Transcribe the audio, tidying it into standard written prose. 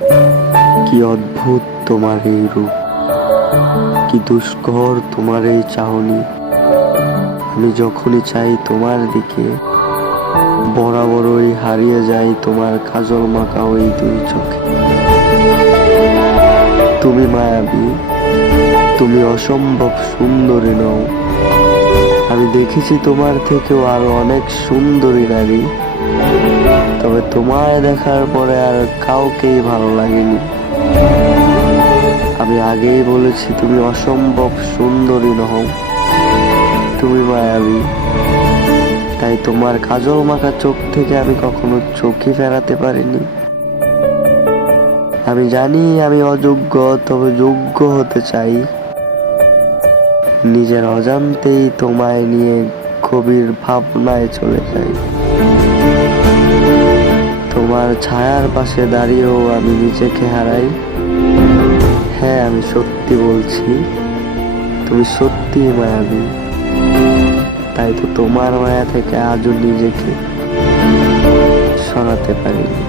কি অদ্ভুত তোমার এই রূপ, কি দুষ্কর তোমার এই চাহনি। আমি যখনই চাই তোমার দিকে, বরাবরই হারিয়ে যায় তোমার কাজল মাখা ওই দুই চোখে। তুমি মায়াবী, তুমি অসম্ভব সুন্দরী নও। আমি দেখেছি তোমার থেকেও আরো অনেক সুন্দরী নারী, তবে তোমায় দেখার পরে আর কাউকেই ভালো লাগেনি। আমি আগেই বলেছি তুমি অসম্ভব সুন্দরী নও, তুমি মায়াবী। তাই তোমার কাজল মাখা চোখ থেকে আমি কখনো চোখই ফেরাতে পারিনি। আমি জানি আমি অযোগ্য, তবে যোগ্য হতে চাই। নিজের অজান্তেই তোমায় নিয়ে গভীর ভাবনায় চলে যাই। তোমার ছায়ার পাশে দাঁড়িয়েও আমি নিজেকে হারাই। হ্যাঁ, আমি সত্যি বলছি, তুমি সত্যিই মায়াবী। তাই তো তোমার মায়া থেকে আজও নিজেকে সরাতে পারিনি।